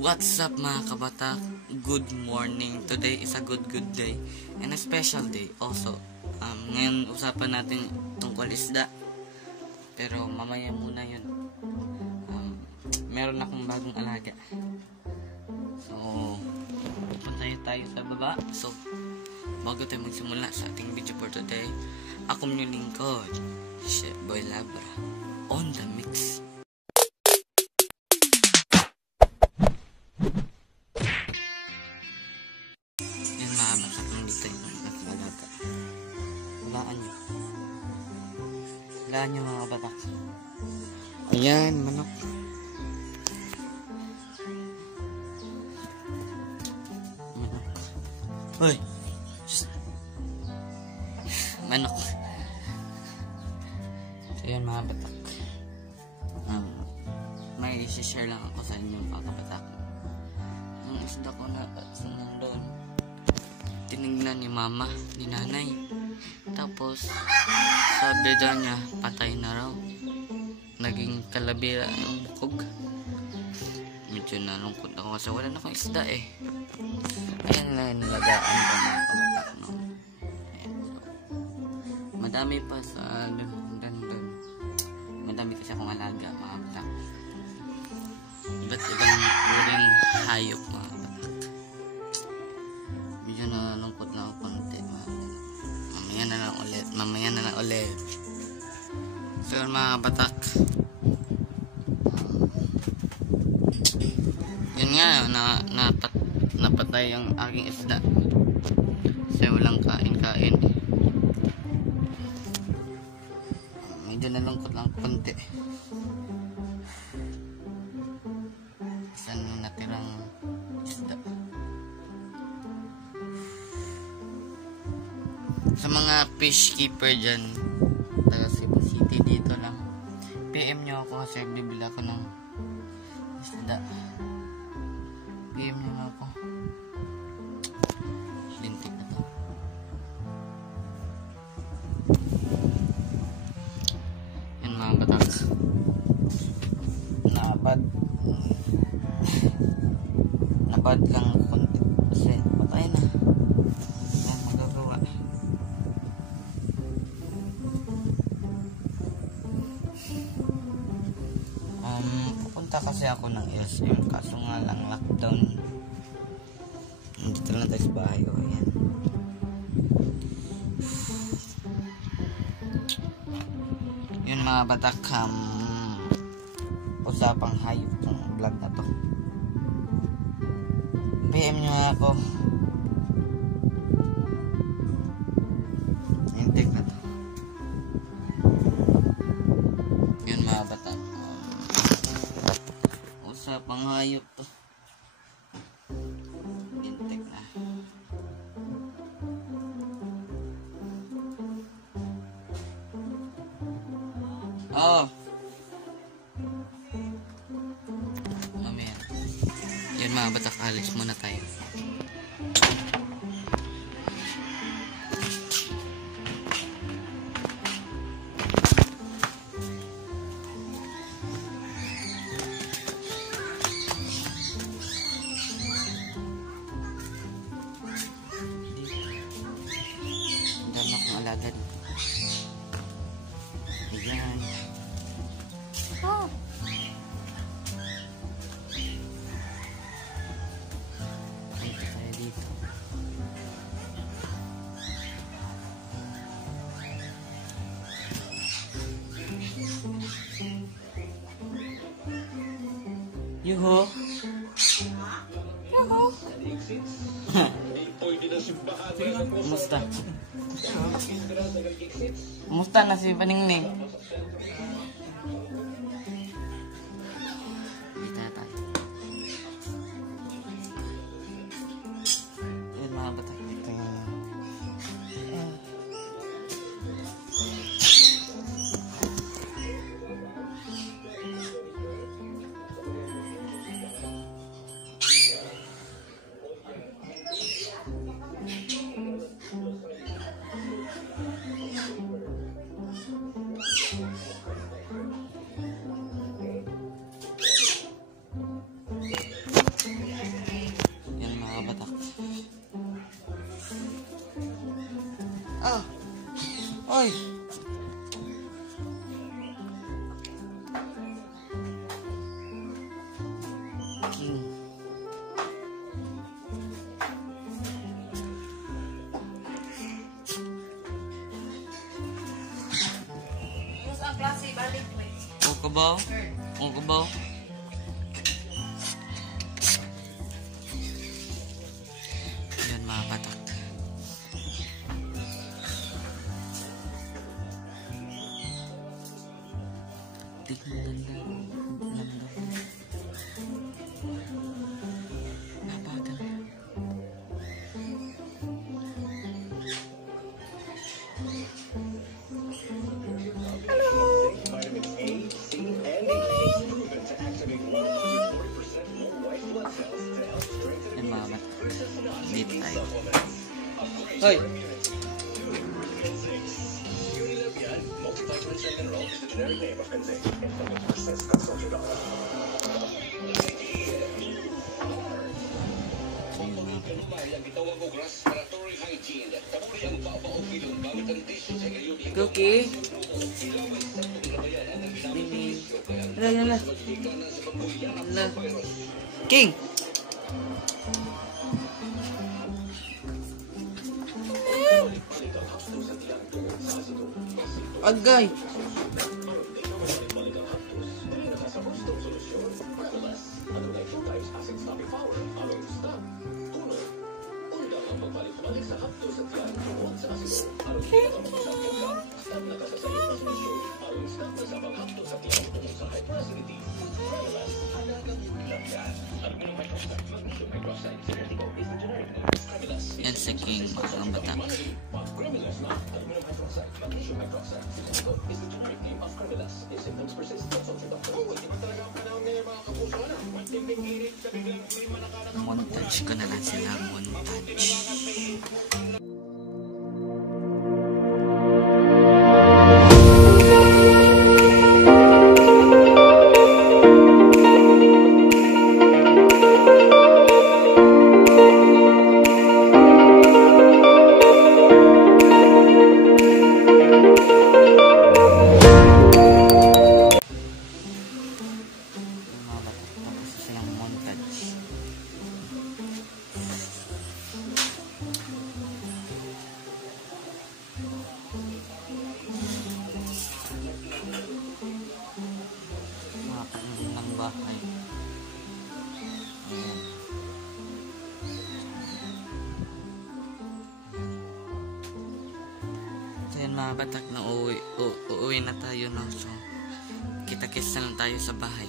What's up mga kabatak? Good morning. Today is a good day and a special day also. Ngayon usapan natin tungkol isda. Pero mamaya muna yun. Meron akong bagong alaga. So, punta tayo sa baba. So, bago tayo magsimula sa ating video for today, ako yung lingkod, Chef Boy Labra, on the mix. Yan maabasa kung dito yung nagkalaga. Walaan nyo mga batak. Ayan, manok. Hoy! Manok. So yun mga batak. May isi-share lang ako sa inyo mga batak. Yung isda ko na nandun, tinignan ni mama, ni nanay. Tapos sabi daw niya patay na raw. Naging kalabira yung bukog. Medyo nalungkot ako kasi wala na akong isda eh. Ayan na nilagaan ko mga kabatak, no? Ayan, so, madami pa sa doon. Madami kasi akong alaga mga kabatak. Iba't ibang uring hayop mga kabatak. Medyo nalungkot na ako konti mga kabatak. Mamaya na lang ulit. So yun mga kabatak, yun nga napatay ang aking isda kasi walang kain. Medyo nalungkot lang konti. Saan yung natirang isda. Sa mga fish keeper dyan taga Cebu City dito lang, PM nyo ako kasi bibili ako ng isda. PM nyo na ako. Lintik na to. Yan mga batak. Nabad lang konti kasi patay na. Yan magagawa. Pupunta kasi ako ng SM kaso nga lang lockdown. Dito lang tayo sa bahay ko. Ayan. Yun mga batak, usapang hayop tong vlog na to. PM nyo ako. Intik na to. Yun mga batak, usapang hayop to. Intik na. Oh. Mamaya. Yan mga batak, alis muna tayo. Dami akong alaga dito. Ayan. Oh. Punta tayo dito. Yuho. Yuho. Kumusta? Kumusta na si Paningning? Dito na tayo. Ayan mga batak, dito yung King. Kabaw? Oh, kabaw? Yan mga batak. Tingnan lang. Napatan. Hoy. Cookie. Hala. King. Agay. Yan si King, mga batak. Montage ko na lang sila, montage. Bahay. So yan mga batak, na uuwi na tayo, no? So kita-kits na lang tayo sa bahay.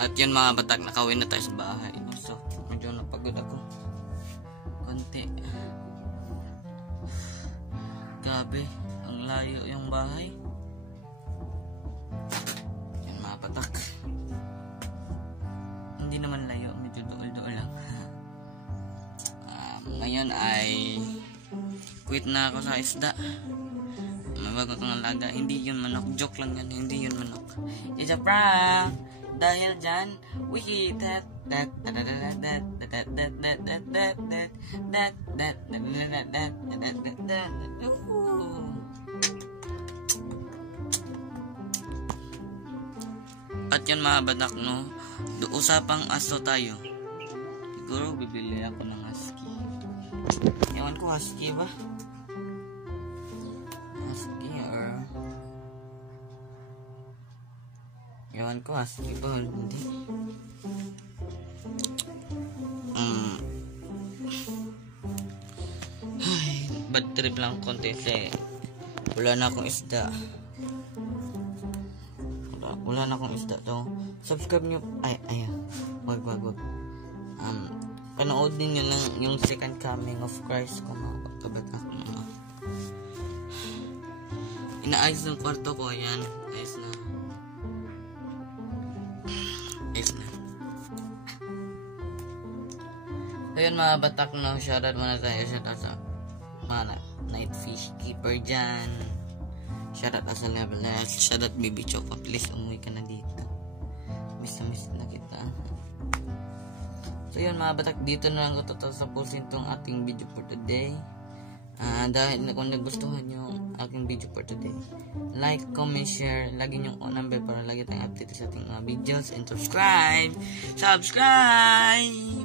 At yun mga batak, nakauwi na tayo sa bahay, no? So medyo napagod ako konti. Gabi, ang layo yung bahay. Patak. Hindi naman layo, medyo dool-dool lang. Ngayon ay quit na ako sa isda. May bago kong alaga. Hindi yun manok. Joke lang yan. Hindi yun manok. It's a prank. Dahil dyan, we eat that. At yun mga batak, no, usapang aso tayo. Siguro bibili ako ng husky. Ewan ko, husky ba? Husky or ewan ko, husky ba? Hindi. Ay, bad trip lang konti kasi wala na akong isda. Wala na akong isda to. Subscribe nyo. Wag. Panoodin nyo lang yung second coming of Christ ko, mga kabatak. Inaayos ng kwarto ko. Ayan. Ayos na. Ayun mga batak, no. Shoutout muna tayo. Shoutout sa mga night fish keeper dyan. Shoutout sa level S. Shoutout baby Choco. Please umuwi ka na dito. Miss na kita. So yun mga batak, dito na lang ko tatapusin itong ating video for today. Dahil kung nagustuhan nyo aking video for today. Like, comment, share, lagi niyong on ang bell para lagi tayong update sa ating mga videos, and subscribe! Subscribe!